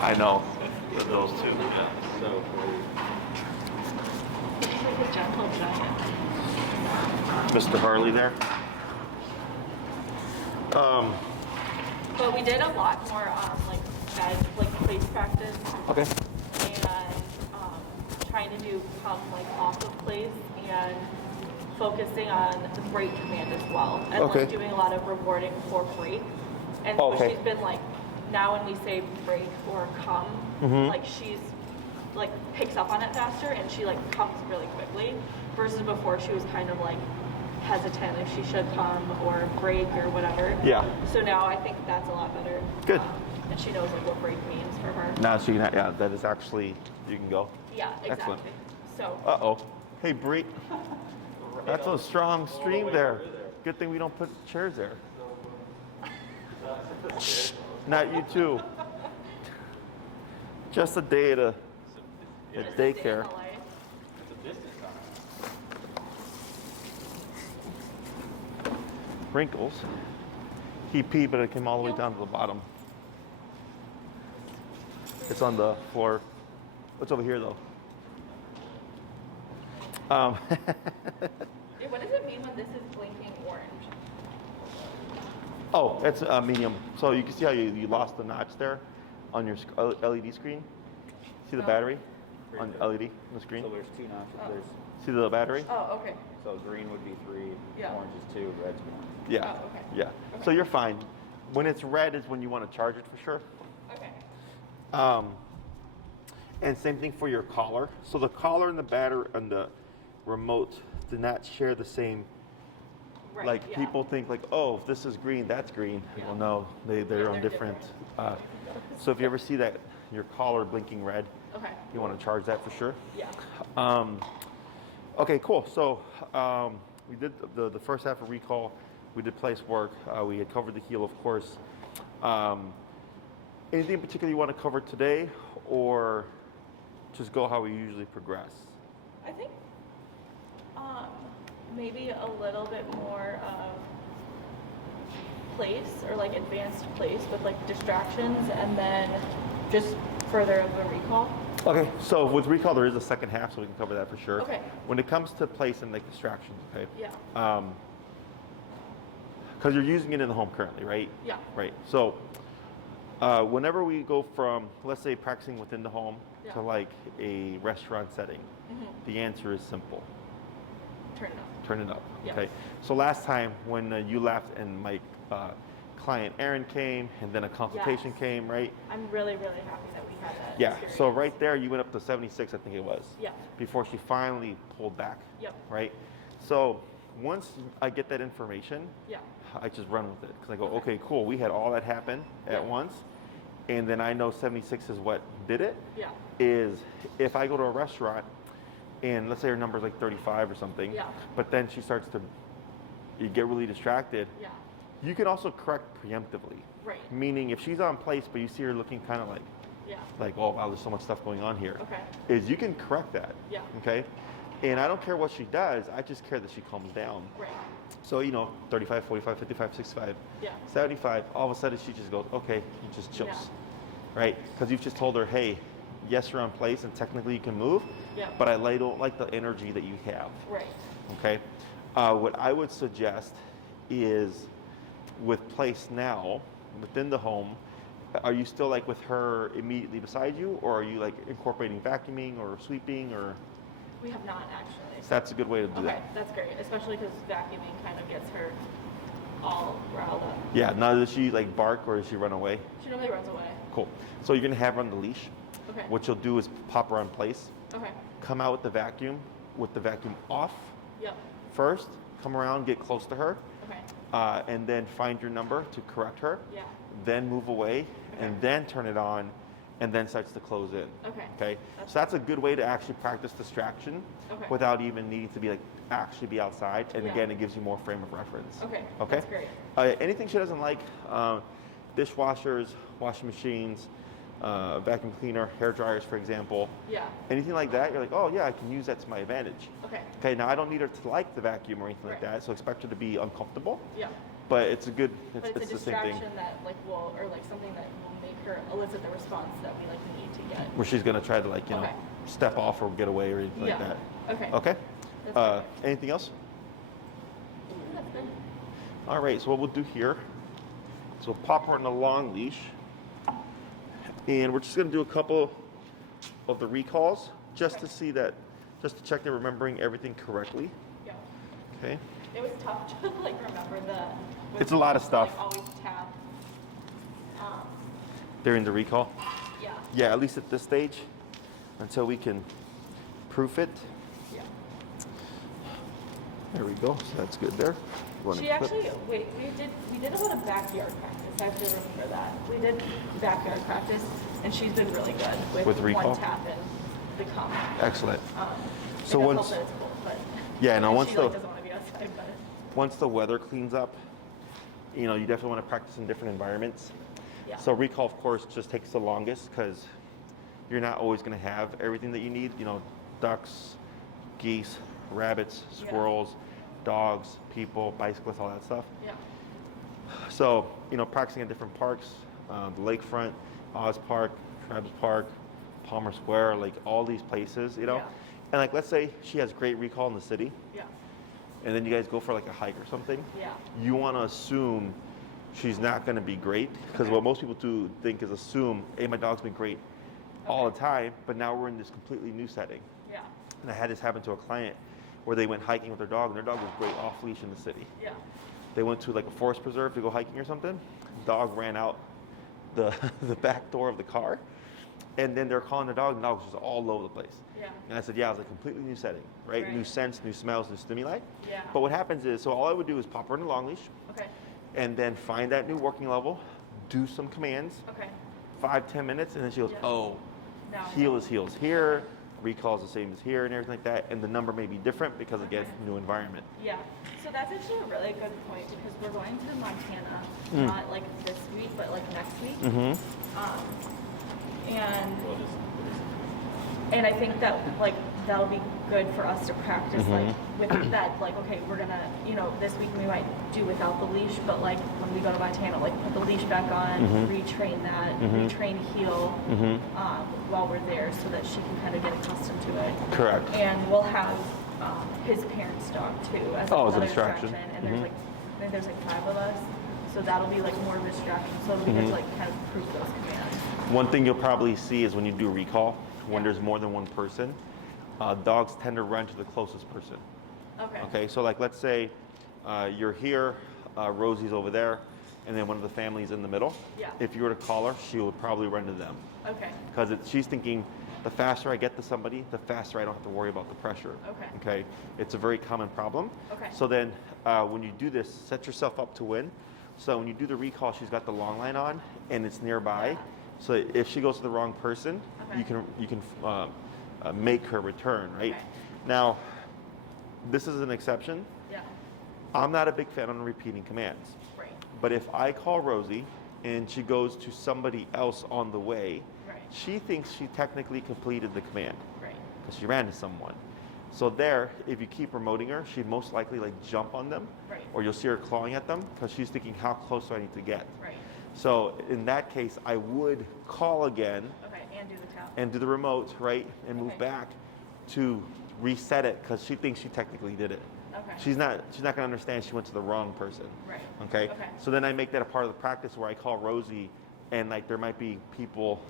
I know. Those two. Yeah. So It's like a gentle giant. Mr. Harley there. But we did a lot more like place practice Okay. and trying to do come like off of place and focusing on the break command as well, and Okay. like doing a lot of rewarding for break. And so Okay. she's been like, now when we say break or come, like she's like picks up on it faster and she like comes really quickly, versus before she was kind of like hesitant if she should come or break or whatever. Yeah. So now I think that's a lot better. Good. And she knows like what break means for her. Now she can. Yeah, that is actually. You can go. Yeah, exactly. Excellent. So. Uh-oh. Hey, Bree. That's a strong stream there. Good thing we don't put chairs there. Shh, not you too. Just a day at a daycare. Wrinkles. He peed, but it came all the way down to the bottom. It's on the floor. What's over here, though? What does it mean when this is blinking orange? Oh, it's a medium. So you can see how you lost the notch there on your LED screen. See the battery on LED on the screen? there's two notches. Oh. There's See the battery? Oh, okay. so green would be 3, Yeah. orange is 2, red's 1. Yeah. Oh, okay. Yeah. Okay. So you're fine. When it's red is when you want to charge it for sure. Okay. And same thing for your collar. So the collar and the battery and the remote do not share the same. Right. Like yeah. people think like, oh, if this is green, that's green. Yeah. Well, no, they're on different. So if you ever see that your collar blinking red, Okay. you want to charge that for sure. Yeah. Okay, cool. So we did the first half of recall. We did place work. We had covered the heel, of course. Anything in particular you want to cover today, or just go how we usually progress? I think maybe a little bit more of place or like advanced place with like distractions, and then just further of a recall. Okay, so with recall there is a second half, so we can cover that for sure. Okay. When it comes to place and like distractions, okay? Yeah. Because you're using it in the home currently, right? Yeah. Right. So whenever we go from, let's say, practicing within the home to like a restaurant setting, the answer is simple. Turn it up. Turn it up. Yeah. Okay. So last time when you left and my client Aaron came and then a consultation came, right? I'm really, really happy that we had that. Yeah. experience. So right there, you went up to 76, I think it was. Yeah. Before she finally pulled back. Yep. Right. So once I get that information, Yeah. I just run with it because I go, okay, cool. We had all that happen at once, and then I know 76 is what did it. Yeah. Is if I go to a restaurant and let's say her number's like 35 or something, Yeah. but then she starts to you get really distracted. Yeah. You can also correct preemptively. Right. Meaning if she's on place but you see her looking kind of Yeah. like, oh wow, there's so much stuff going on here. Okay. Is you can correct that. Yeah. Okay. And I don't care what she does. I just care that she calms down. Right. So, 35, 45, 55, 65, Yeah. 75, all of a sudden she just goes, okay, and just chills, Yeah. right? Because you've just told her, hey, yes, you're on place and technically you can move, Yeah. but I don't like the energy that you have, Right. okay? What I would suggest is with place now, within the home, are you still like with her immediately beside you, or are you like incorporating vacuuming or sweeping, or? We have not actually. That's a good way to do Okay, that. that's great, especially because vacuuming kind of gets her all riled up. Yeah, now does she like bark or does she run away? She normally runs away. Cool. So you're gonna have her on the leash. Okay. What you'll do is pop her on place, Okay. come out with the vacuum off Yep. first, come around, get close to her, Okay. and then find your number to correct her, Yeah. then move away, Okay. and then turn it on, and then starts to close in. Okay. Okay? So that's a good way to actually practice distraction Okay. without even needing to be like actually be outside, and Yeah. again, it gives you more frame of reference. Okay. Okay? That's great. Anything she doesn't like, dishwashers, washing machines, vacuum cleaner, hair dryers, for example. Yeah. Anything like that, you're like, oh yeah, I can use that to my advantage. Okay. Okay, now I don't need her to like the vacuum or anything like Right. that, so expect her to be uncomfortable. Yeah. But it's a good, But it's it's a the same thing. distraction that like will, or like something that will make her elicit the response that we like need to get. Where she's gonna try to like, Okay. step off or get away or anything like Yeah. that. Okay. Okay? That's perfect. Anything else? That's good. All right, so what we'll do here is we'll pop her on a long leash. And we're just gonna do a couple of the recalls just to see that, just to check they're remembering everything correctly. Yeah. Okay? It was tough to like remember the. It's a lot of stuff. Like, always tap. During the recall. Yeah. Yeah, at least at this stage, until we can proof it. Yeah. There we go. So that's good there. You wanna She clip? actually, we did a lot of backyard practice. I have to remember that. We did backyard practice, and she's been really good With recall? one tap and the come. Excellent. So So once- once it's cold, but Yeah, no, and once she the- like, doesn't want to be outside, but Once the weather cleans up, you definitely want to practice in different environments. yeah. So recall, of course, just takes the longest because you're not always going to have everything that you need. Ducks, geese, rabbits, Yeah. squirrels, dogs, people, bicyclists, all that stuff. Yeah. So, practicing at different parks, the lakefront, Oz Park, Travis Park, Palmer Square, like all these places, Yeah. And like, let's say she has great recall in the city, Yeah. and then you guys go for like a hike or something. Yeah. You want to assume she's not going to be great because Okay. what most people do think is assume, hey, my dog's been great all Okay. the time, but now we're in this completely new setting. Yeah. And I had this happen to a client where they went hiking with their dog, and their dog was great off leash in the city. Yeah. They went to like a forest preserve to go hiking or something. Dog ran out the the back door of the car, and then they're calling the dog, and the dog was just all over the place. Yeah. And I said, yeah, it was a completely new setting, right? Right. New scents, new smells, new stimuli. Yeah. But what happens is, so all I would do is pop her in a long leash, Okay. and then find that new working level, do some commands, Okay. 5-10 minutes, and then she goes, Yeah. oh, Now I heel know. is heels here, recall is the same as here, and everything like that, and the number may be different because again, new environment. Yeah. So that's actually a really good point because we're going to Montana, Mm. not like this week, but like next week. Mm-hmm. And I think that like that'll be good for us to practice like Mm-hmm. with that, like, okay, we're gonna, this week we might do without the leash, but like when we go to Montana, like put the leash back on, Mm-hmm. retrain that, retrain heel while we're there so that she can kind of get accustomed to it. Correct. And we'll have his parents' dog too as Oh, as an another distraction. And there's like, I think there's like 5 of us, so that'll be like more of a distraction. So it'll be good to like kind of prove those commands. One thing you'll probably see is when you do recall, when Yeah. there's more than one person, dogs tend to run to the closest person. Okay. Okay, so like let's say you're here, Rosie's over there, and then one of the families in the middle. Yeah. If you were to call her, she would probably run to them Okay. because she's thinking, the faster I get to somebody, the faster I don't have to worry about the pressure. Okay. Okay, it's a very common problem. Okay. So then when you do this, set yourself up to win. So when you do the recall, she's got the long line on and it's nearby. Yeah. So if she goes to the wrong person, Okay. you can make her return, right? Okay. Now, this is an exception. Yeah. I'm not a big fan on repeating commands. Right. But if I call Rosie and she goes to somebody else on the way, Right. she thinks she technically completed the command Right. because she ran to someone. So there, if you keep promoting her, she'd most likely like jump on them, Right. or you'll see her clawing at them because she's thinking, how close do I need to get? Right. So in that case, I would call again Okay. And do the tap. and do the remote, right, and move Okay. back to reset it because she thinks she technically did it. Okay. She's not gonna understand she went to the wrong person. Right. Okay? Okay. So then I make that a part of the practice where I call Rosie and like there might be people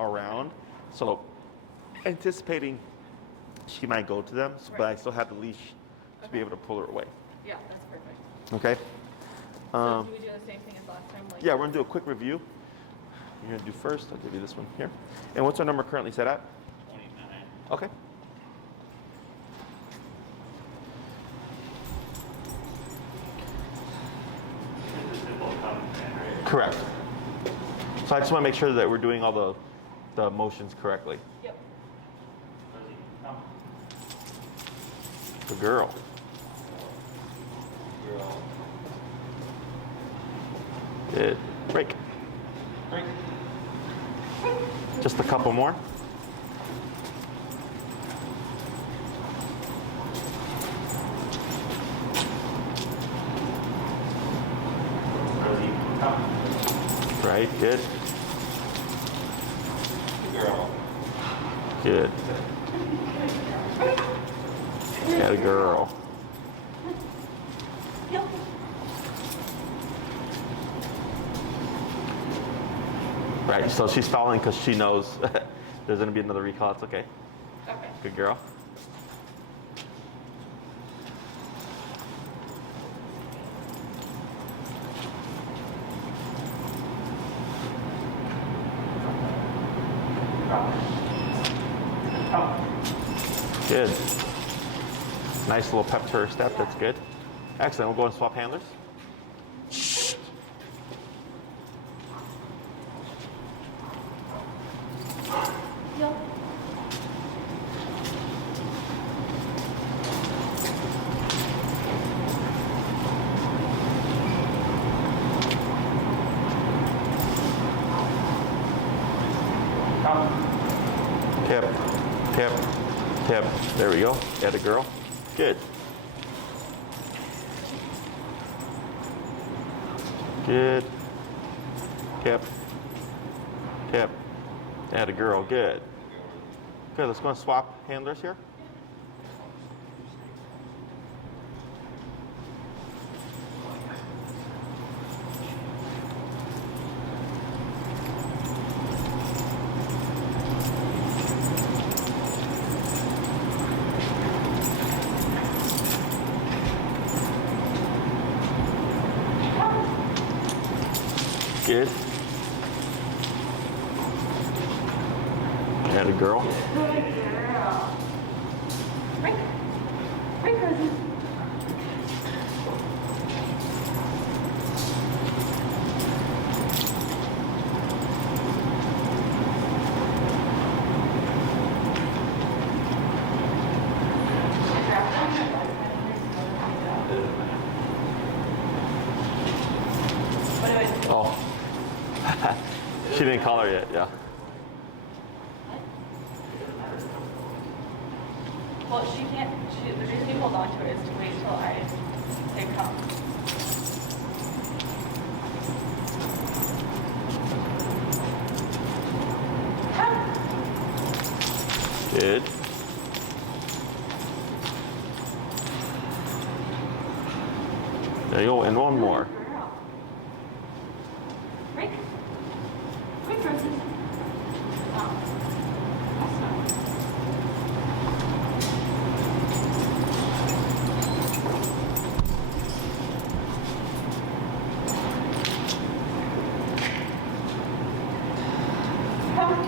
around. So anticipating she might go to them, but I Right. still have the leash to be Okay. able to pull her away. Yeah, that's perfect. Okay? So do we do the same thing as last time? Like Yeah, we're gonna do a quick review. You're gonna do first, I'll give you this one here. And what's our number currently set at? 29. Okay. Correct. So I just want to make sure that we're doing all the motions correctly. Yep. The girl. Good. Break. Break. Just a couple more. Right, good. Girl. Good. Got a girl. Yep. Right, so she's stalling because she knows there's going to be another recall. It's okay. Okay. Good girl. Good. Nice little pep to her step. That's good. Excellent. We'll go and swap handlers. Yep. Tip, tip, tip. There we go. Got a girl. Good. Good. Tip, tip. Got a girl. Good. Good. Let's go and swap handlers here. Good. Got a girl. Good girl. Right. Right, Rosie. What do I do? Oh. She didn't call her yet, yeah. Well, she can't. The reason you hold on to it is to wait till I say come. Come. Good. There you go, and one more. Girl. Break. Break, Rosie. Oh. Awesome. Come.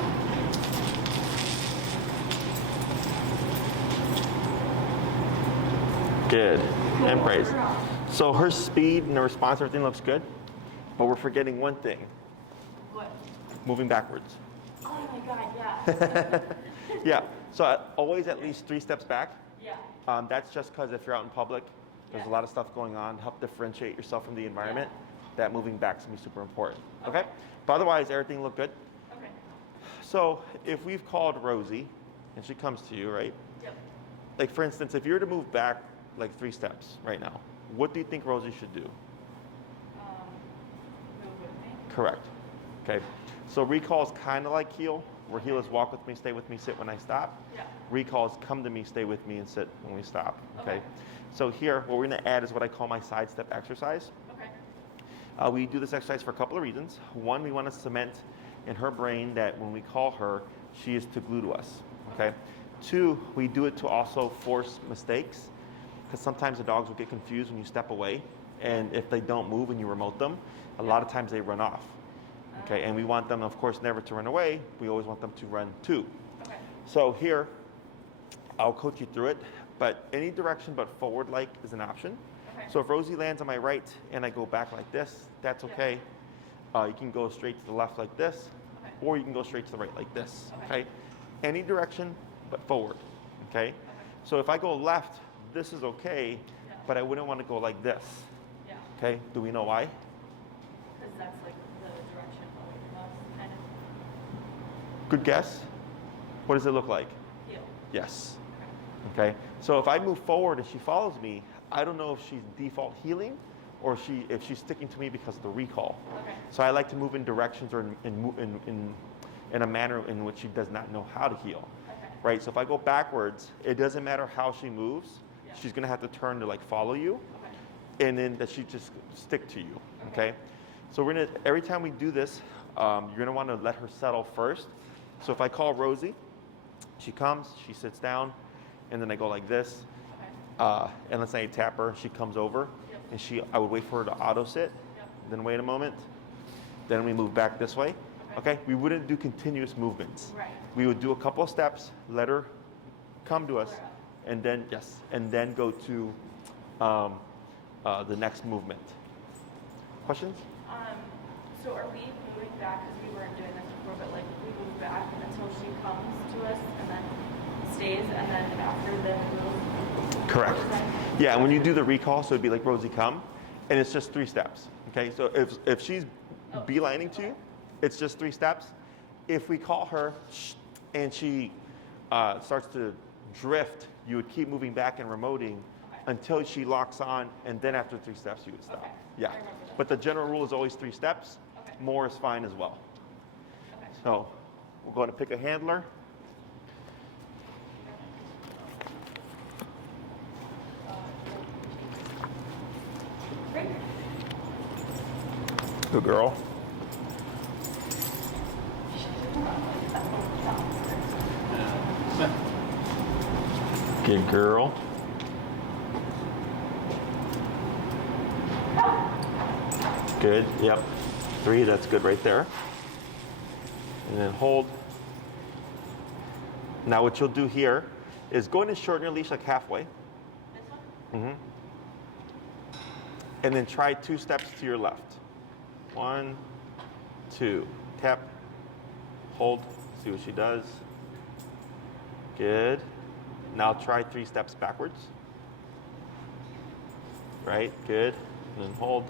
Good. And praise. Girl. So her speed and the response, everything looks good, but we're forgetting one thing, What? moving backwards. Oh my God, yeah. Yeah, so always at least 3 steps back. Yeah. That's just because if you're out in public, there's a Yeah. lot of stuff going on, help differentiate yourself from the environment, that moving back is going to be super important, okay? Okay. But otherwise, everything looked good. Okay. So if we've called Rosie, and she comes to you, right? Yep. Like for instance, if you were to move back like 3 steps right now, what do you think Rosie should do? Move with me. Correct. Okay. So recall is kind of like heel, where heel is walk with me, stay with me, sit when I stop. Yeah. Recall is come to me, stay with me, and sit when we stop. Okay. Okay. So here, what we're going to add is what I call my side step exercise. Okay. We do this exercise for a couple of reasons. One, we want to cement in her brain that when we call her, she is to glue to us. Okay. 2, we do it to also force mistakes, because sometimes the dogs will get confused when you step away, and if they don't move and you remote them, a lot of times they run off. Okay, and we want them, of course, never to run away. We always want them to run too. Okay. So here, I'll coach you through it, but any direction but forward like is an option. Okay. So if Rosie lands on my right and I go back like this, that's Yeah. okay. You can go straight to the left like this, Okay. or you can go straight to the right like this, Okay. okay? Any direction but forward, okay? So if I go left, this is okay, Yeah. but I wouldn't want to go like this, Yeah. okay? Do we know why? Because that's like the direction away from us, kind of. Good guess. What does it look like? Heel. Yes. Okay. So if I move forward and she follows me, I don't know if she's default healing or if she's sticking to me because of the recall. Okay. So I like to move in directions or in a manner in which she does not know how to heal. Okay. Right? So if I go backwards, it doesn't matter how she moves. Yeah. She's going to have to turn to like follow you. Okay. And then that she just stick to you. Okay? So we're going to, every time we do this, you're going to want to let her settle first. So if I call Rosie, she comes, she sits down, and then I go like this. Okay. And let's say I tap her, she comes over, Yep. and I would wait for her to auto sit, Yep. then wait a moment, then we move back this way. Okay? We wouldn't do continuous movements. Right. We would do a couple of steps, let her come to us, Flare up. and then, yes, and then go to the next movement. Questions? So are we moving back, because we weren't doing this before, but like we move back until she comes to us and then stays, and then after then move? Correct. Yeah, and when you do the recall, so it'd be like Rosie come, and it's just 3 steps. Okay, so if she's beelining to you, it's just 3 steps. If we call her and she starts to drift, you would keep moving back and remoting until she locks on, and then after 3 steps you would stop. Okay. Yeah, I remember that. but the general rule is always 3 steps. Okay. More is fine as well. Okay. So we're going to pick a handler. Great. Good girl. Good girl. Good. Yep. 3. That's good right there. And then hold. Now what you'll do here is go ahead and shorten your leash like halfway. This one? Mm-hmm. And then try 2 steps to your left. 1, 2. Tap. Hold. See what she does. Good. Now try 3 steps backwards. Right. Good. And then hold.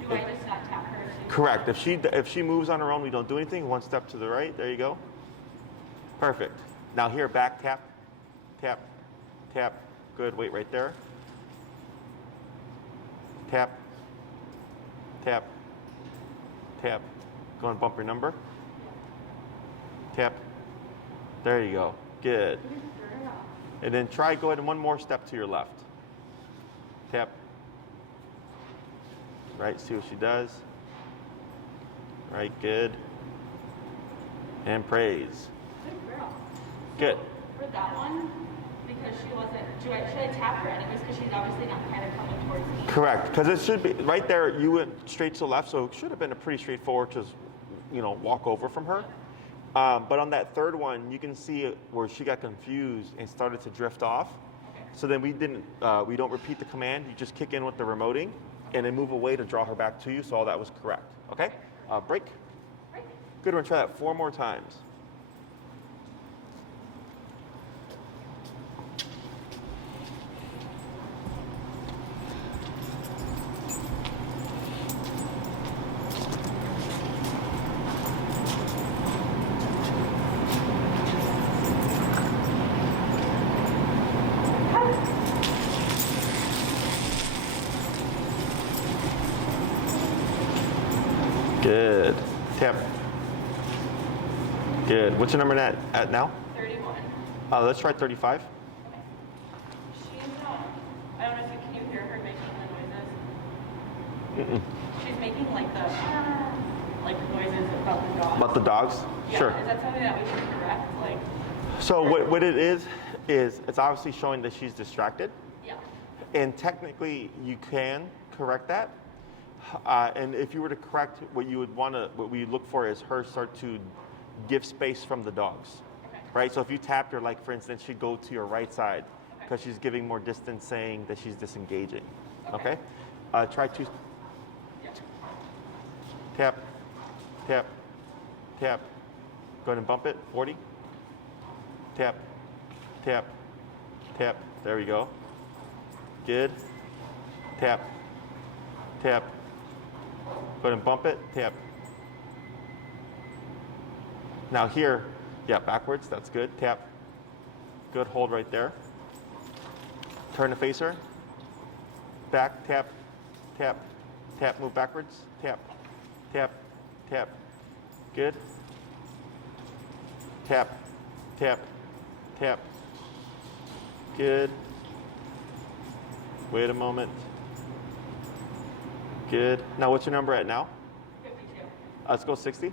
Do I just not tap her? Correct. If she moves on her own, we don't do anything. 1 step to the right. There you go. Perfect. Now here, back tap, tap, tap. Good. Wait right there. Tap, tap, tap. Go and bump your number. Tap. There you go. Good. And then try go ahead and 1 more step to your left. Tap. Right, see what she does. Right, good. And praise. Good girl. Good. For that one, because she wasn't, should I tap her anyways, because she's obviously not kind of coming towards me? Correct, because it should be, right there, you went straight to the left, so it should have been a pretty straightforward, just, walk over from her. But on that 3rd one, you can see where she got confused and started to drift off. Okay. So then we don't repeat the command, you just kick in with the remoting and then move away to draw her back to you, so all that was correct. Okay? Break. Right. Good, we're gonna try that 4 more times. Good. Tap. Good. What's your number at now? 31. Let's try 35. Okay. She's, I don't know if can you hear her making the noises? She's making like the noises about the dogs. About the dogs? Yeah. Sure. Is that something that we should correct? Like, So what it is it's obviously showing that she's distracted. yeah. And technically you can correct that. And if you were to correct, what we look for is her start to give space from the dogs. Okay. Right? So if you tapped her, like for instance, she'd go to your right side Okay. because she's giving more distance, saying that she's disengaging. Okay. Okay? Try 2. Yeah. Tap, tap, tap. Go ahead and bump it. 40. Tap, tap, tap. There we go. Good. Tap, tap. Go ahead and bump it. Tap. Now here, yeah, backwards, that's good. Tap. Good, hold right there. Turn to face her. Back, tap, tap, tap, move backwards. Tap, tap, tap. Good. Tap, tap, tap. Good. Wait a moment. Good. Now what's your number at now? 52. Let's go 60.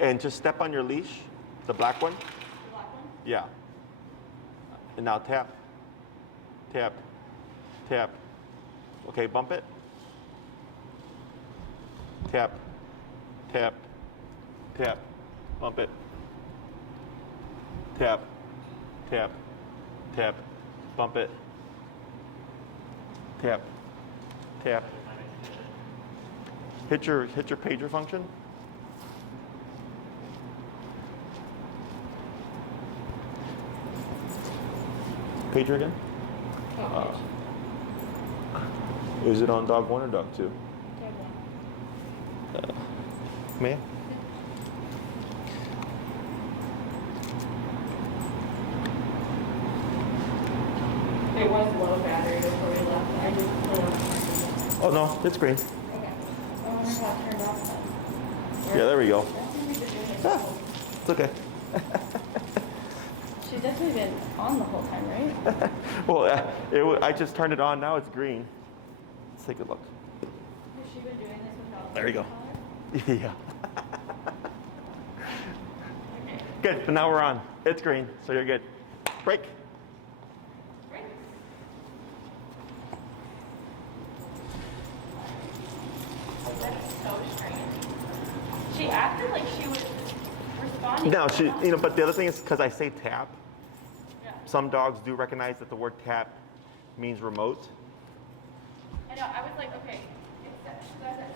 And just step on your leash, the black one. The black one? Yeah. And now tap, tap, tap. Okay, bump it. Tap, tap, tap, bump it. Tap, tap, tap, bump it. Tap, tap. Hit your pager function. Pager again? Is it on dog 1 or dog 2? May I? It was low battery before we left. I just put it on. Oh no, it's green. Okay. I wonder how it turned off then. Yeah, there we go. That's when we've been doing it. Ah, it's okay. She's definitely been on the whole time, right? Well, I just turned it on. Now it's green. Let's take a look. Has she been doing this without? There you go. color? Yeah. Okay. Good. So now we're on. It's green, so you're good. Break. Great. That's so strange. She acted like she was responding. Now, to but the other thing is because I say tap, Yeah. some dogs do recognize that the word tap means remote. I know. I was like, okay, it's at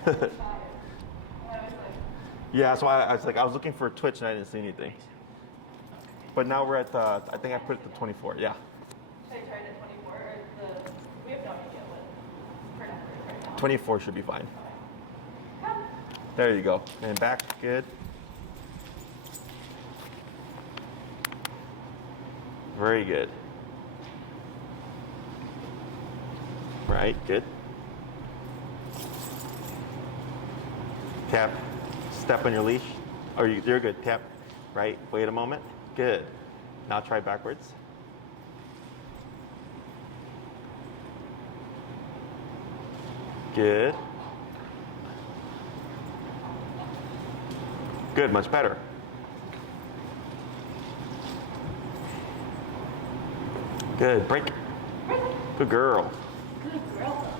75. And I was like, Yeah, so I was looking for a twitch and I didn't see anything. But now we're at, I think I put it to 24, yeah. should I try the 24 or the? We have no idea what her number is right now. 24 should be fine. Come. There you go. And back, good. Very good. Right, good. Tap, step on your leash. Or you're good, tap, right, wait a moment, good. Now try backwards. Good. Good, much better. Good, break. Good girl. Good girl.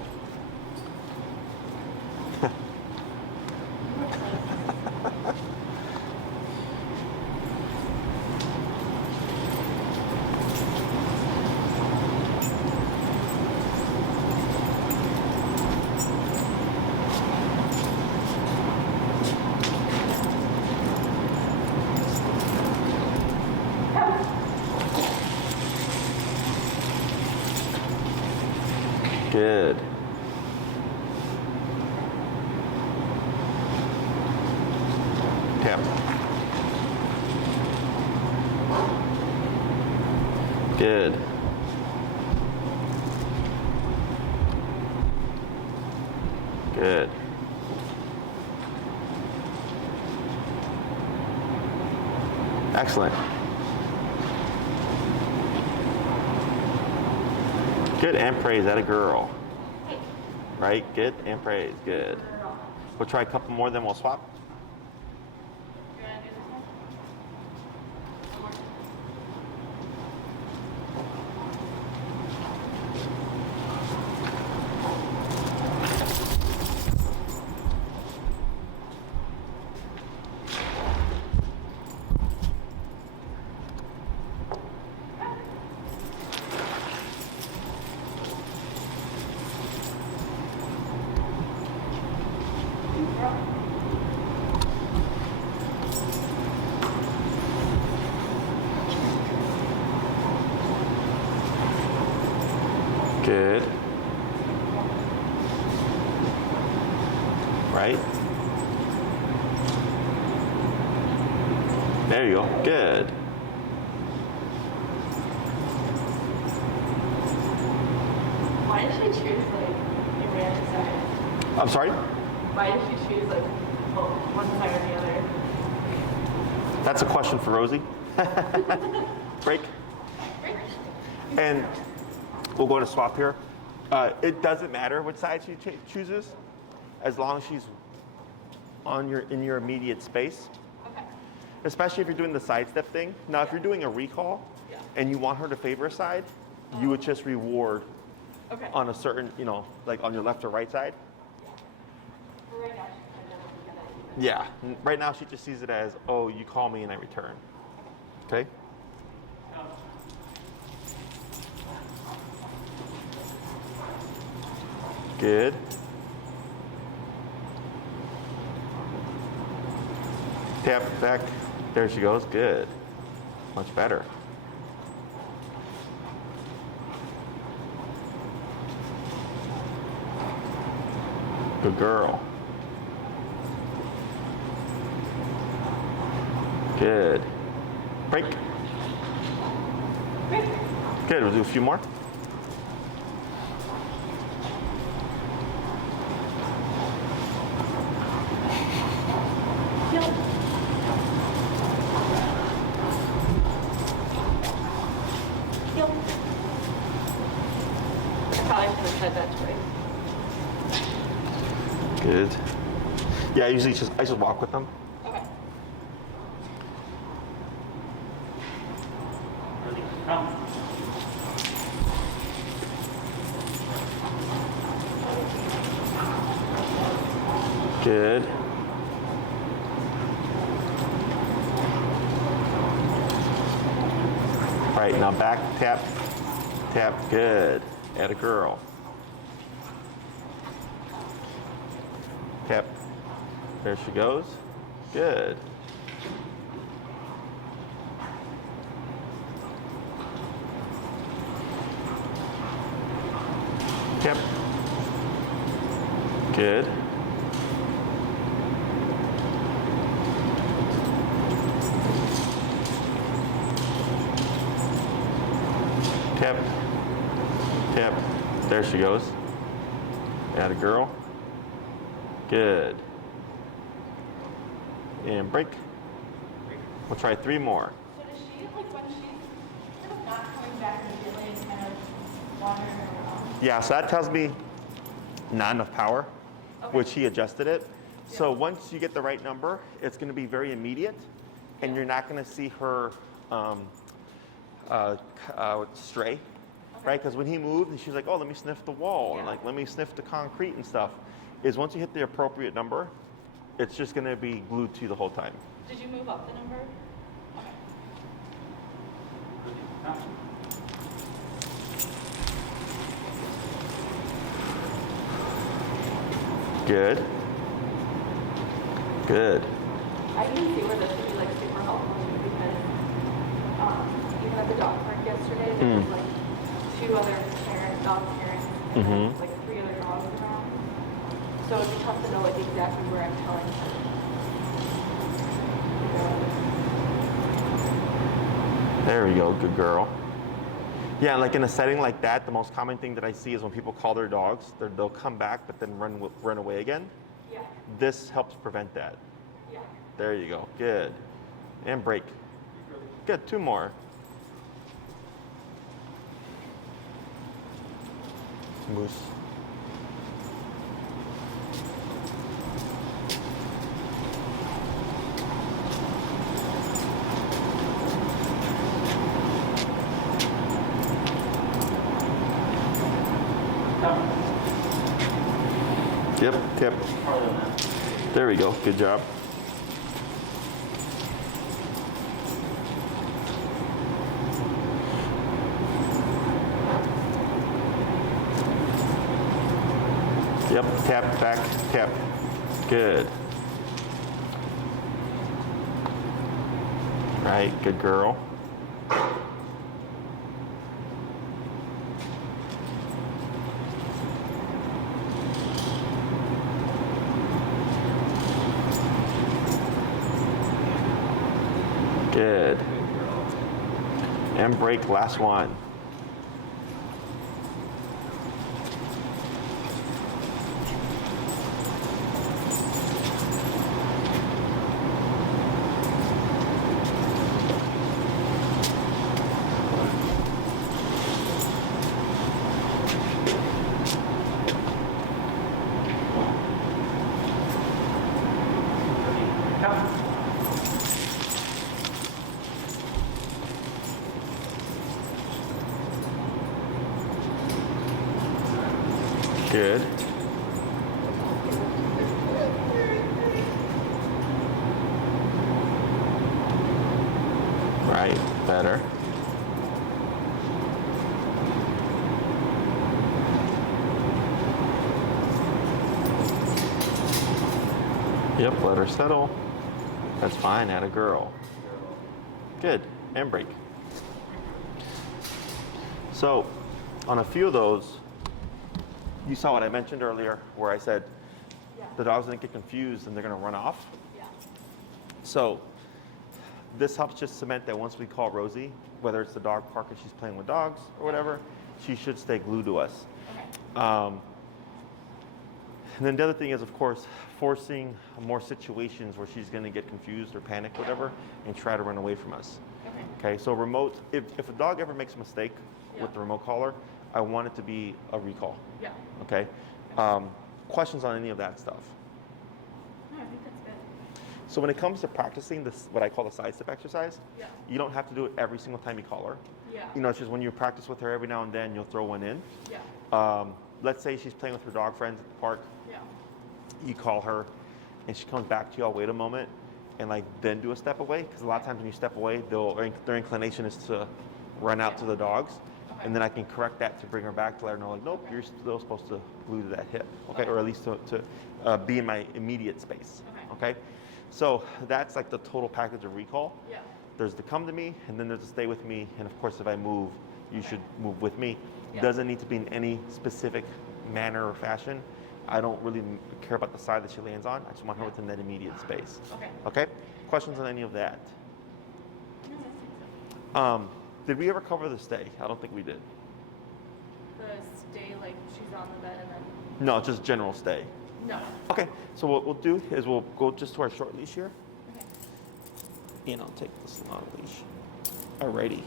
Good. Tap. Good. Good. Excellent. Good, and praise, that a girl. Right, good, and praise, good. We'll try a couple more, then we'll swap. You want to do this one? One more. Good. Right. There you go. Good. Why did she choose like a random side? I'm sorry? Why did she choose like one side or the other? That's a question for Rosie. Break. And we'll go to swap here. It doesn't matter which side she chooses, as long as she's in your immediate space. Okay. Especially if you're doing the sidestep thing. Now, if you're doing a recall and you want her to favor a side, you would just reward on a certain, like on your left or right side. For right now, she's kind of looking at it. Yeah. Right now, she just sees it as, oh, you call me and I return. Okay? Good. Tap back. There she goes. Good. Much better. Good girl. Good. Break. Good. We'll do a few more. Probably should have said that twice. Good. Yeah, I usually I just walk with them. Okay. Good. Right, now back, tap, tap, good. Add a girl. Tap. There she goes. Good. Tap. Good. Tap, tap, there she goes. Add a girl. Good. And break. We'll try 3 more. So does she, like when she's kind of not coming back immediately and kind of wandering around? Yeah, so that tells me not enough power, which he adjusted it. So once you get the right number, it's going to be very immediate, and you're not going to see her stray, right? Because when he moved, and she's like, "Oh, let me sniff the wall," and like, "Let me sniff the concrete and stuff," is once you hit the appropriate number, it's just going to be glued to you the whole time. Did you move up the number? Good. Good. I can see where this would be like super helpful too, because even at the dog park yesterday, there was like 2 other dog parents, and like 3 other dogs around. So it'd be tough to know like exactly where I'm telling her. There we go, good girl. Yeah, like in a setting like that, the most common thing that I see is when people call their dogs, they'll come back but then run away again. Yeah. This helps prevent that. Yeah. There you go, good. And break. Good, 2 more. Moose. Yep, yep. There we go. Good job. Yep, tap, back, tap. Good. Right, good girl. Good. And break, last one. Good. Right, better. Yep, let her settle. That's fine, add a girl. Good, and break. So, on a few of those, you saw what I mentioned earlier where I said the dog's gonna get confused and they're gonna run off. Yeah. So this helps just cement that once we call Rosie, whether it's the dog park and she's playing with dogs or whatever, she should stay glued to us. Okay. And then the other thing is, of course, forcing more situations where she's gonna get confused or panic, whatever, and try to run away from us. Okay, so remote, if a dog ever makes a mistake with the remote collar, I want it to be a recall. Yeah. Okay? Questions on any of that stuff? No, I think that's good. So when it comes to practicing this, what I call the side step exercise, Yeah. you don't have to do it every single time you call her. Yeah. You know, it's just when you practice with her every now and then, you'll throw one in. Yeah. Let's say she's playing with her dog friends at the park. Yeah. You call her, and she comes back to you. I'll wait a moment, and like then do a step away. Because a lot of times when you step away, their inclination is to run out to the dogs. Okay. And then I can correct that to bring her back to let her know, like, nope, you're still supposed to glue to that hip, okay? Or at least to be in my immediate space, okay? So that's like the total package of recall. Yeah. There's the come to me, and then there's the stay with me, and of course, if I move, you should move with me. Yeah. Doesn't need to be in any specific manner or fashion. I don't really care about the side that she lands on. I just want her within that immediate space. Okay. Okay? Questions on any of that? No, I don't think so. Did we ever cover the stay? I don't think we did. The stay, like she's on the bed and then. No, just general stay. No. Okay, so what we'll do is we'll go just to our short leash here. Okay. And I'll take this long leash. Alrighty.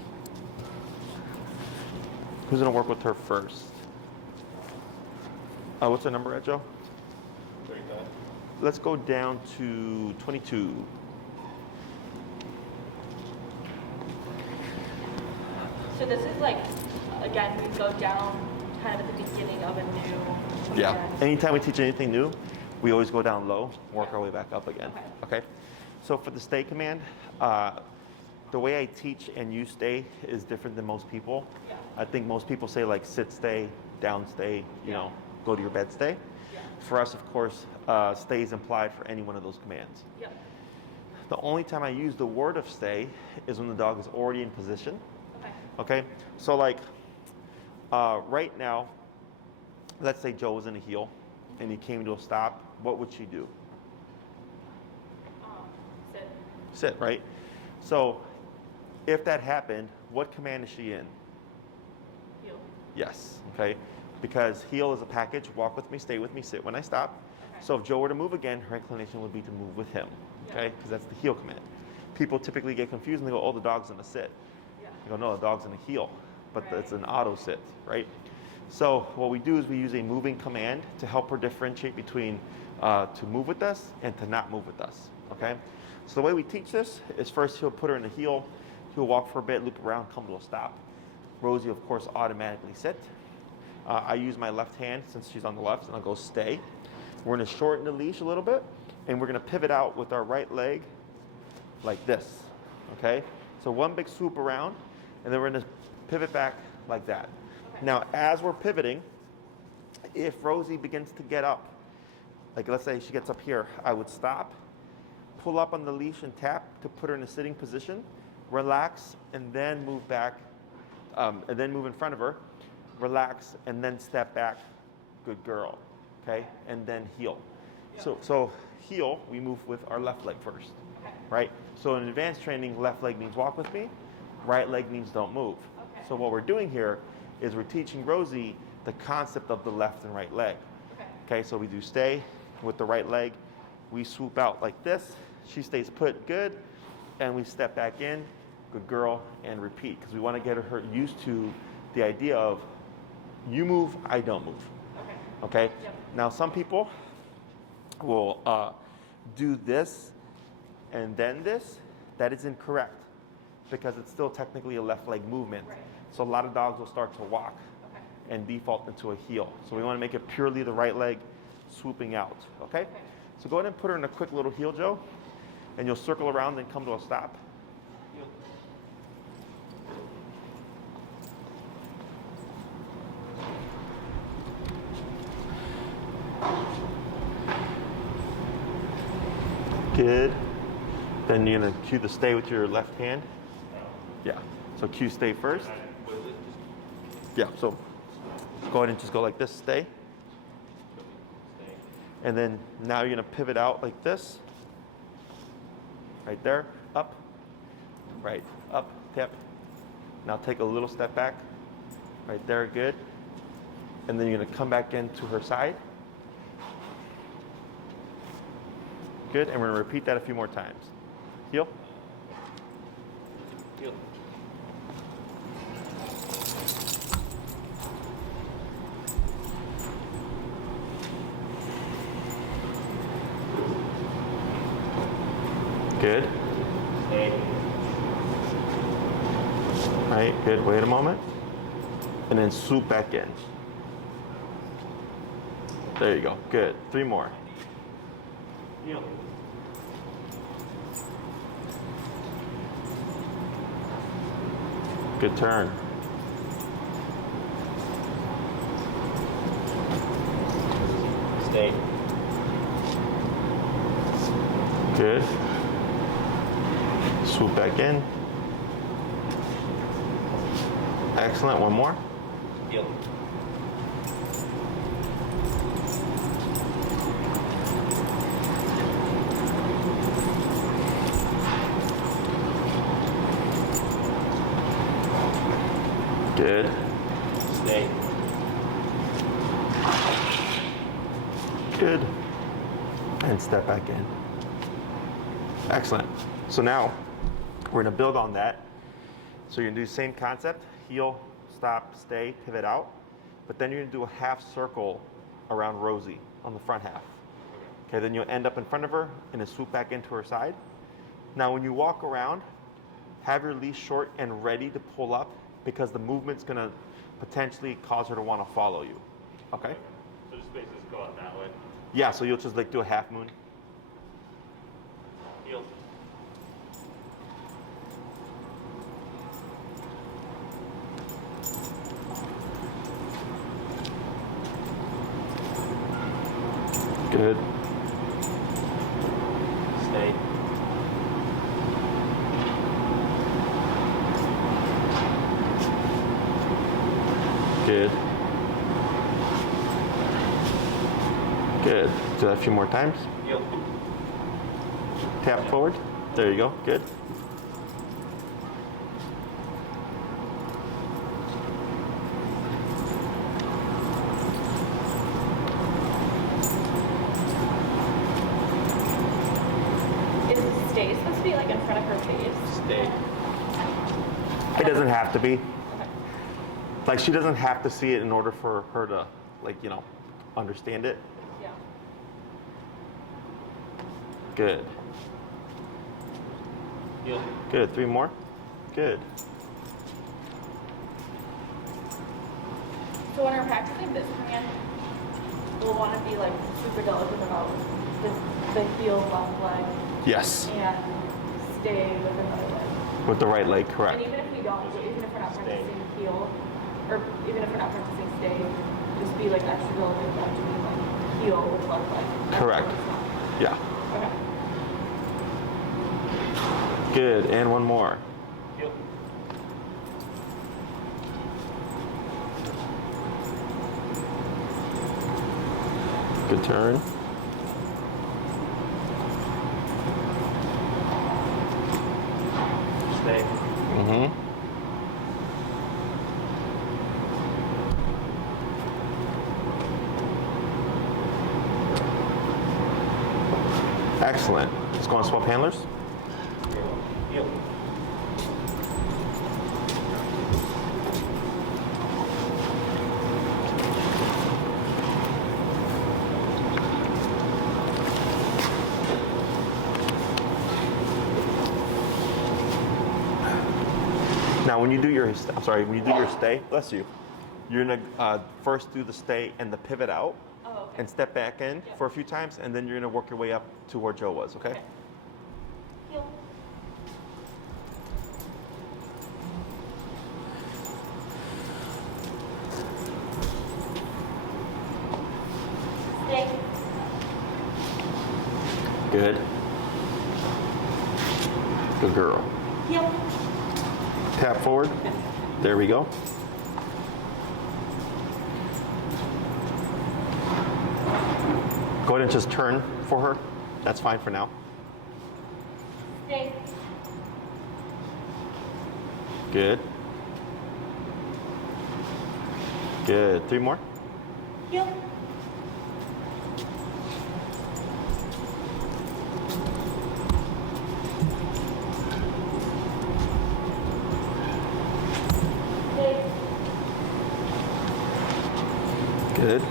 Who's gonna work with her first? What's her number at, Joe? 35. Let's go down to 22. So this is like, again, we go down kind of at the beginning of a new. Yeah. command. Anytime we teach anything new, we always go down low, work our way back up again. Okay. Okay. So for the stay command, the way I teach and use stay is different than most people. Yeah. I think most people say like sit stay, down stay, you know, go to your bed stay. Yeah. For us, of course, stay is implied for any one of those commands. Yep. The only time I use the word of stay is when the dog is already in position. Okay. Okay, so like right now, let's say Joe was in a heel and he came to a stop, what would she do? Sit. Sit, right? So if that happened, what command is she in? Heel. Yes, okay? Because heel is a package, walk with me, stay with me, sit when I stop. Okay. So if Joe were to move again, her inclination would be to move with him, okay? Because that's the heel command. People typically get confused and they go, oh, the dog's in a sit. Yeah. You go, no, the dog's in a heel, but Right. it's an auto sit, right? So what we do is we use a moving command to help her differentiate between to move with us and to not move with us, okay? So the way we teach this is first he'll put her in a heel, he'll walk for a bit, loop around, come to a stop. Rosie, of course, automatically sit. I use my left hand since she's on the left, and I'll go stay. We're gonna shorten the leash a little bit, and we're gonna pivot out with our right leg like this, okay? So one big swoop around, and then we're gonna pivot back like that. Okay. Now, as we're pivoting, if Rosie begins to get up, like let's say she gets up here, I would stop, pull up on the leash and tap to put her in a sitting position, relax, and then move back, and then move in front of her, relax, and then step back, good girl, okay? And then heel. Yeah. So heel, we move with our left leg first, Okay. right? So in advanced training, left leg means walk with me, right leg means don't move. Okay. So what we're doing here is we're teaching Rosie the concept of the left and right leg. Okay, so we do stay with the right leg. We swoop out like this. She stays put, good. And we step back in, good girl, and repeat. Because we want to get her used to the idea of you move, I don't move. Okay? Yep. Now some people will do this and then this. That is incorrect because it's still technically a left leg movement. Right. So a lot of dogs will start to walk and default into a heel. So we want to make it purely the right leg swooping out, okay? So go ahead and put her in a quick little heel, Joe, and you'll circle around and come to a stop. Good. Then you're gonna cue the stay with your left hand. Yeah, so cue stay first. Yeah, so go ahead and just go like this, stay. And then now you're gonna pivot out like this. Right there, up, right, up, tap. Now take a little step back. Right there, good. And then you're gonna come back into her side. Good, and we're gonna repeat that a few more times. Heel. Heel. Good. Stay. Right, good, wait a moment. And then swoop back in. There you go, good. 3 more. Heel. Good turn. Stay. Good. Swoop back in. Excellent, 1 more. Heel. Good. Stay. Good. And step back in. Excellent. So now we're gonna build on that. So you're gonna do the same concept, heel, stop, stay, pivot out. But then you're gonna do a half circle around Rosie on the front half. Okay, then you'll end up in front of her and then swoop back into her side. Now when you walk around, have your leash short and ready to pull up because the movement's gonna potentially cause her to wanna follow you. Okay? So just basically go out that way. Yeah, so you'll just like do a half moon. Heel. Good. Stay. Good. Good. Do that a few more times. Heel. Tap forward. There you go. Good. Is stay supposed to be like in front of her face? Stay. It doesn't have to be. Okay. Like she doesn't have to see it in order for her to, like, you know, understand it. Yeah. Good. Heel. Good. 3 more. Good. So when we're practicing this command, we'll want to be like super delicate about the heel left leg Yes. and stay with another leg. With the right leg, And correct. even if we don't, even if we're not Stay. practicing heel, or even if we're not practicing stay, just be like extra delicate about doing like heel with left leg. Correct. Yeah. Okay. Good. And 1 more. Heel. Good turn. Excellent. Let's go on swap handlers. Heel. Now, when you do your, stay, bless you, you're gonna first do the stay and the pivot out, Oh, okay. and step back in Yep. for a few times, and then you're gonna work your way up to where Joe was. Okay? Okay. Heel. Stay. Good. Good girl. Heel. Tap forward. There we go. Go ahead and just turn for her. That's fine for now. Stay. Good. Good. 3 more. Heel. Stay. Good.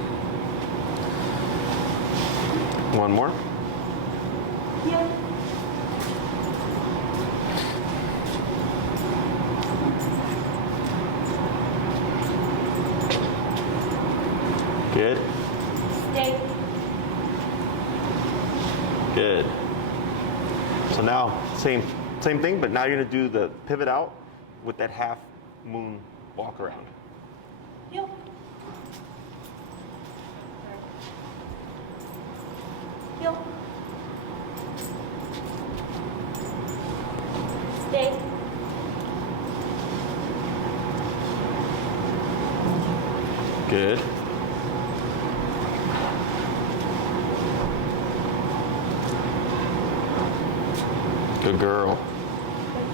1 more. Heel. Good. Stay. Good. So now, same thing, but now you're gonna do the pivot out with that half moon walk around. Heel. Heel. Stay. Good. Good girl.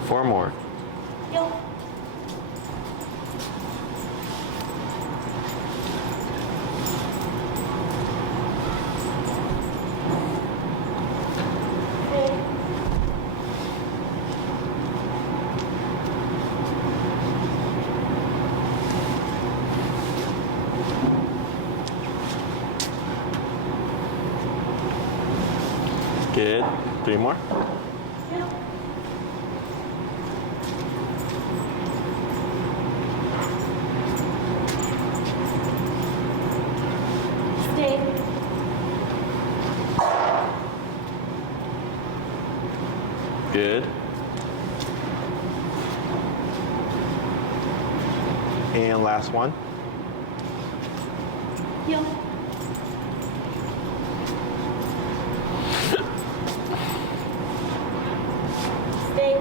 4 more. Heel. Stay. Good. 3 more. Heel. Stay. Good. And last one. Heel. Stay.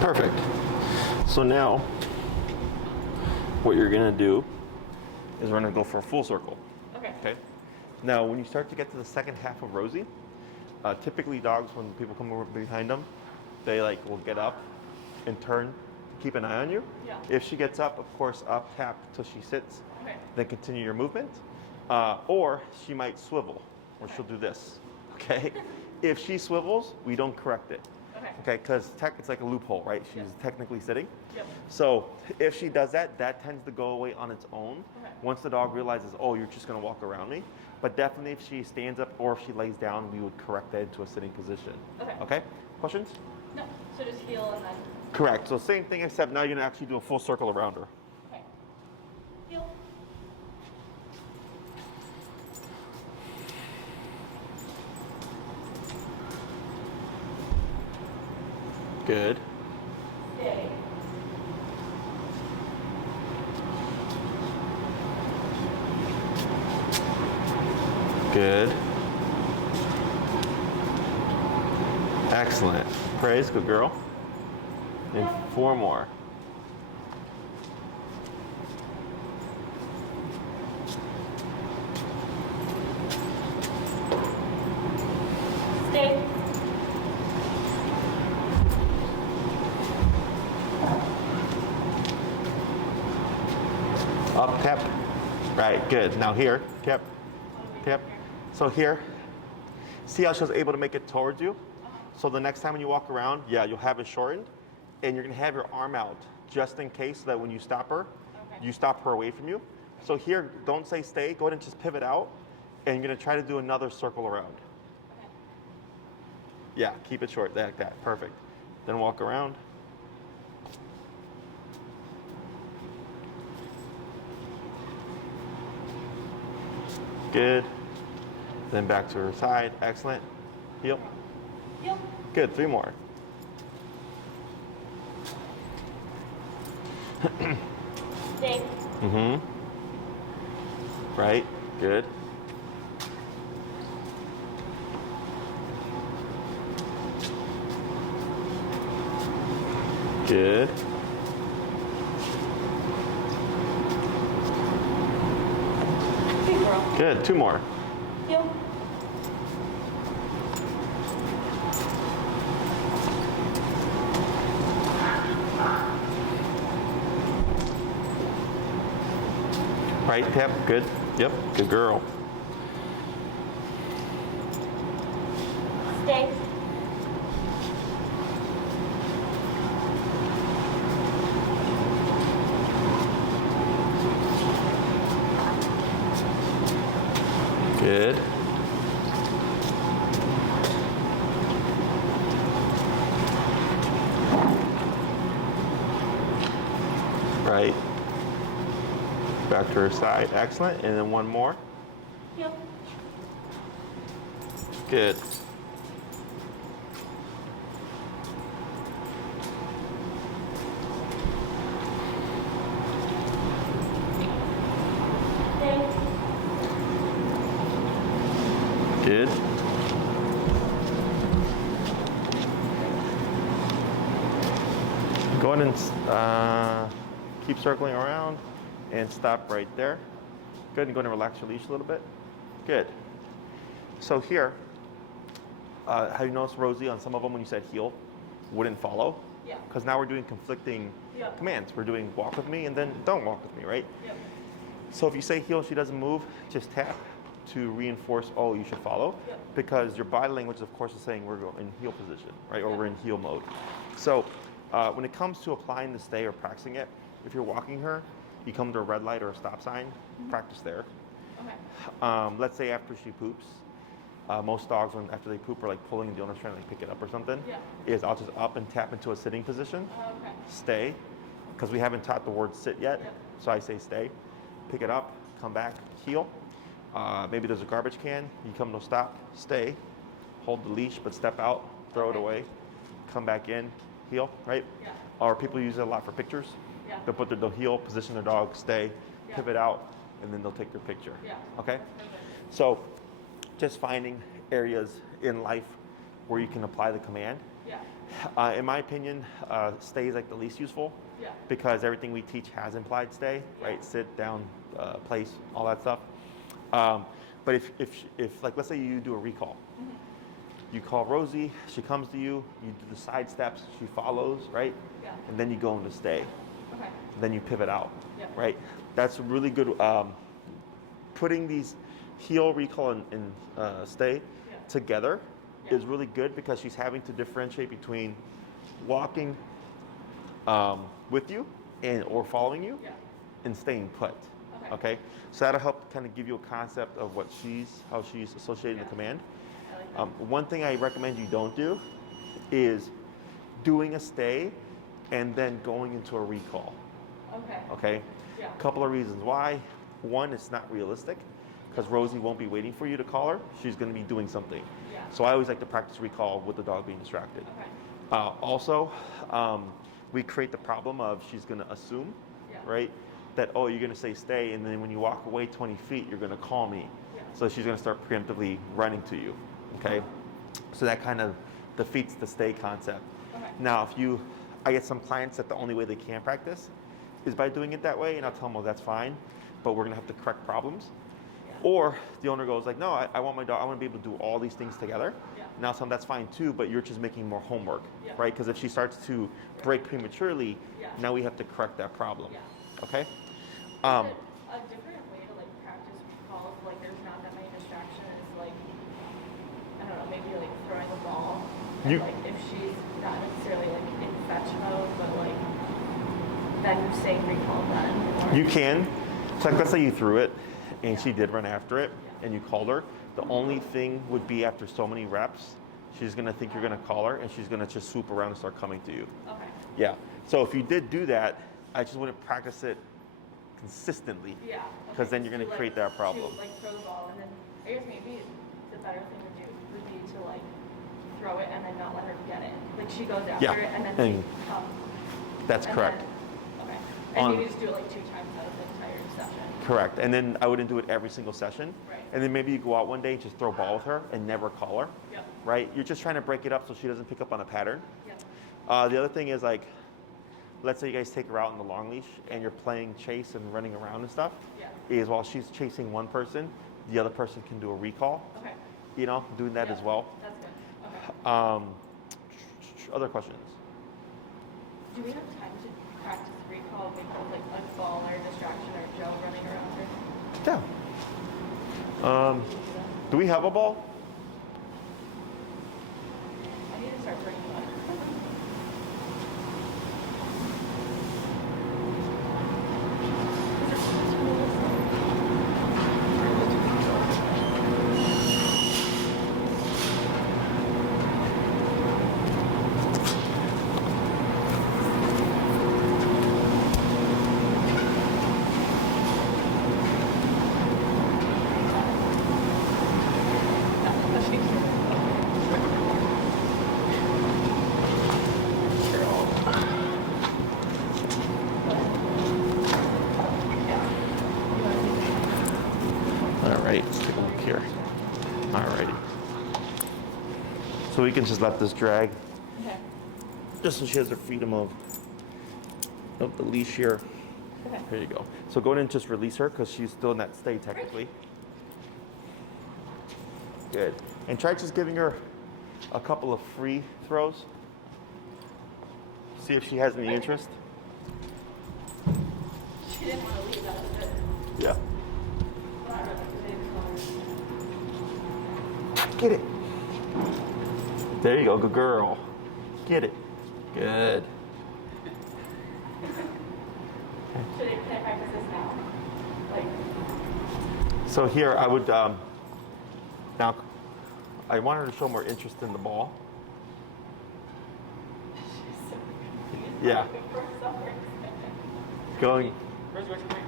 Perfect. So now, what you're gonna do is we're gonna go for a full circle. Okay. Okay. Now, when you start to get to the second half of Rosie, typically dogs, when people come over behind them, they will get up and turn, keep an eye on you. Yeah. If she gets up, of course, up, tap till she sits, Okay. then continue your movement. Or she might swivel, or she'll do this. Okay. If she swivels, we don't correct it. Okay. Okay, because it's like a loophole, right? She's technically sitting. Yep. So if she does that, that tends to go away on its own. Okay. Once the dog realizes, oh, you're just going to walk around me. But definitely if she stands up or if she lays down, we would correct that into a sitting position. Okay. Okay? Questions? No. So just heel and then. Correct. So same thing, except now you're going to actually do a full circle around her. Okay. Heel. Good. Stay. Good. Excellent. Praise. Good girl. And 4 more. Stay. Up, tap. Right, good. Now here, tap, tap. So here, see how she was able to make it towards you? So the next time when you walk around, yeah, you'll have it shortened, and you're gonna have your arm out just in case so that when you stop her, you stop her away from you. So here, don't say stay, go ahead and just pivot out, and you're gonna try to do another circle around. Yeah, keep it short, like that, perfect. Then walk around. Good. Then back to her side, excellent. Heel. Heel. Good, 3 more. Stay. Mm-hmm. Right, good. Good. Good girl. Good, 2 more. Heel. Right, tap, good. Yep, good girl. Stay. Good. Right. Back to her side, excellent. And then 1 more. Heel. Good. Stay. Good. Go ahead and keep circling around and stop right there. Good, and go ahead and relax your leash a little bit. Good. So here, have you noticed, Rosie, on some of them when you said heel, wouldn't follow? Yeah. Because now we're doing conflicting Yeah. commands. We're doing walk with me and then don't walk with me, right? Yep. So if you say heel, she doesn't move, just tap to reinforce, oh, you should follow. Yep. Because your body language, of course, is saying we're in heel position, right? Or we're in heel mode. So when it comes to applying the stay or practicing it, if you're walking her, you come to a red light or a stop sign, practice there. Okay. Let's say after she poops, most dogs, when after they poop, are like pulling and the owner's trying to like pick it up or something. Yeah. Is I'll just up and tap into a sitting position, Okay. stay, because we haven't taught the word sit yet. Yep. So I say stay, pick it up, come back, heel. Maybe there's a garbage can, you come to a stop, stay, hold the leash, but step out, throw it Okay. away, come back in, heel, right? Yeah. Or people use it a lot for pictures. Yeah. They'll put their heel, position their dog, stay, Yeah. pivot out, and then they'll take their picture. Yeah. Okay? Perfect. So just finding areas in life where you can apply the command. Yeah. In my opinion, stay is like the least useful Yeah. because everything we teach has implied stay, right? Yeah. Sit down, place, all that stuff. But if like, let's say you do a recall, you call Rosie, she comes to you, you do the side steps, she follows, right? Yeah. And then you go into stay. Okay. Then you pivot out, Yeah. right? That's really good. Putting these heel, recall, and stay Yeah. together Yeah. is really good because she's having to differentiate between walking with you or following you Yeah. and staying put. Okay. Okay, so that'll help kind of give you a concept of how she's associating Yeah. the command. I like that. One thing I recommend you don't do is doing a stay and then going into a recall. Okay. Okay, Yeah. a couple of reasons why. One, it's not realistic because Rosie won't be waiting for you to call her. She's going to be doing something. Yeah. So I always like to practice recall with the dog being distracted. Okay. Also, we create the problem of she's going to assume, Yeah. right, that, oh, you're going to say stay, and then when you walk away 20 feet, you're going to call me. Yeah. So she's going to start preemptively running to you, okay? So that kind of defeats the stay concept. Okay. Now, I get some clients that the only way they can practice is by doing it that way, and I'll tell them, well, that's fine, but we're going to have to correct problems. Yeah. Or the owner goes like, no, I want my dog, I want to be able to do all these things together. Yeah. Now, some that's fine too, but you're just making more homework, Yeah. right? Because if she starts to break prematurely, Yeah. now we have to correct that problem. Yeah. Okay? maybe like throwing the ball. And, You- like if she's not necessarily like in fetch mode, but like then saying recall then. Or, You can. So like, let's say you threw it and she Yeah. did run after it and you called her. The only thing would be after so many reps, she's gonna think you're gonna call her and she's gonna just swoop around and start coming to you. Okay. Yeah. So if you did do that, I just wouldn't practice it consistently. Yeah. 'Cause then you're So, gonna create that problem. To, like throw the ball and then I guess maybe the better thing to do would be to like throw it and then not let her get it. Like she goes after Yeah, it and then and she comes. That's and correct. Then, okay. And On- maybe just do it like 2 times out of the entire session. Correct. And then I wouldn't do it every single session. Right. And then maybe you go out one day and just throw a ball with her and never call her. Yep. Right? You're just trying to break it up so she doesn't pick up on a pattern. Yep. The other thing is like, let's say you guys take her out on the long leash and you're playing chase and running around and stuff. Yeah. Is while she's chasing one person, the other person can do a recall. Okay. You know, doing that Yeah, as well. That's good. Okay. Other questions? Do we have time to practice recall because like a ball or distraction or Joe running around her? Yeah. Do we have a ball? I need to start bringing one. All right, let's take a look here. All righty. So we can just let this drag, Okay. just so she has the freedom of the leash here. Okay. There you go. So go ahead and just release her because she's still in that state technically. Good. And try just giving her a couple of free throws. See if she has any interest. She didn't want to leave that was it. Yeah. But I read the Get it. There you go. Good girl. Get it. Good. Can I practice this now? Like, So here I would, now I want her to show more interest in the ball. she's so confused. Yeah. For some reason. Going, Rosie, what's your name?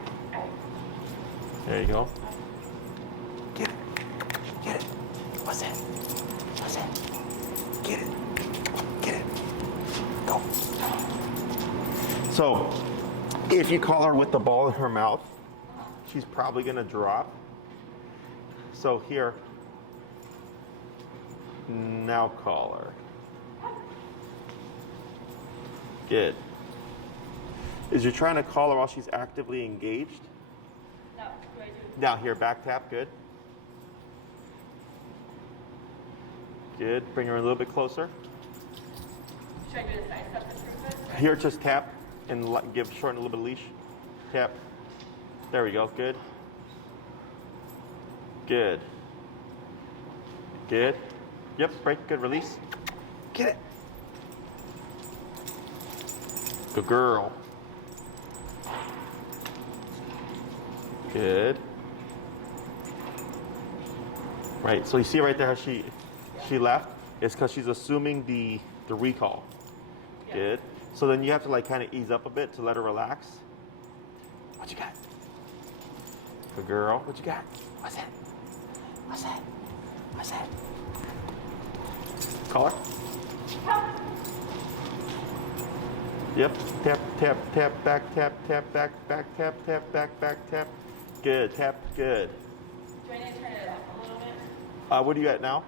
there you go. Get it. Get it. What's that? What's that? Get it. Get it. Go. So if you call her with the ball in her mouth, she's probably going to drop. So here, now call her. Good. Is you're trying to call her while she's actively engaged? No, do I do? Now here, back tap, good. Good, bring her a little bit closer. Should I do the side step improvement? Here, just tap and shorten a little bit of leash. Tap. There we go, good. Good. Good. Yep, break, good, release. Get it. Good girl. Good. Right, so you see right there how she left? It's because she's assuming the recall. Yeah. Good. So then you have to like kind of ease up a bit to let her relax. What you got? Good girl. What you got? What's that? What's that? What's that? Call her. Yep. Tap, tap, tap, back, tap, tap, back, back, tap, tap, back, back, tap. Good. Tap. Good. Do I need to turn it up a little bit? What are you at now?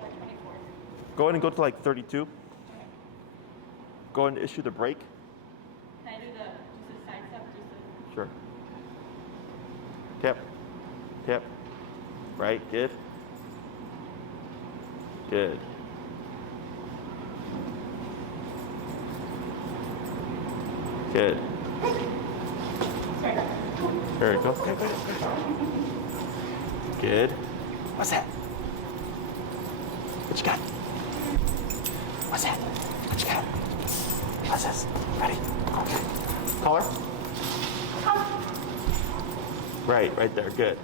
Like 24. Go ahead and go to like 32. Go ahead and issue the break. Can I do just a side step? Just Sure. Tap. Tap. Right. Good. Good. Good. sorry. There you go. Good, good, good. Good. What's that? What you got? What's that? What you got? What's this? Ready? Okay. Collar? Right there. Good.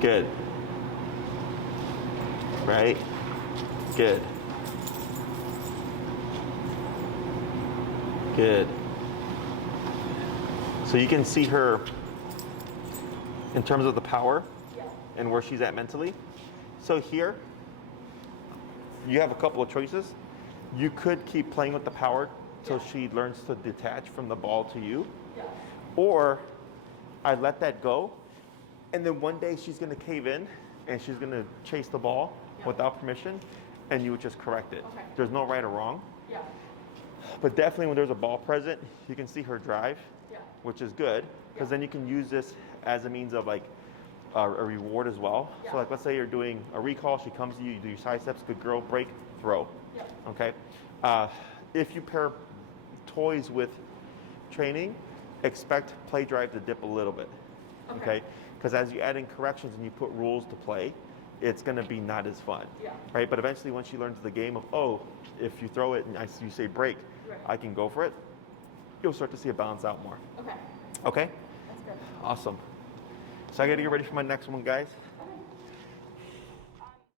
Good. Right? Good. Good. So you can see her in terms of the power and where she's at mentally. So here, you have a couple of choices. You could keep playing with the power till she learns to detach from the ball to you. Or I let that go, and then one day she's gonna cave in and she's gonna chase the ball without permission, and you would just correct it. Okay. There's no right or wrong. Yeah. But definitely when there's a ball present, you can see her drive, which is good, because then you can use this as a means of like a reward as well. So like let's say you're doing a recall, she comes to you, you do your side steps, good girl, break, throw. Okay. If you pair toys with training, expect play drive to dip a little bit. Okay. Because as you add in corrections and you put rules to play, it's going to be not as fun. Right. But eventually, once she learns the game of, oh, if you throw it and you say break, I can go for it, you'll start to see it balance out more. Okay. That's good. Awesome. So I got to get ready for my next one, guys.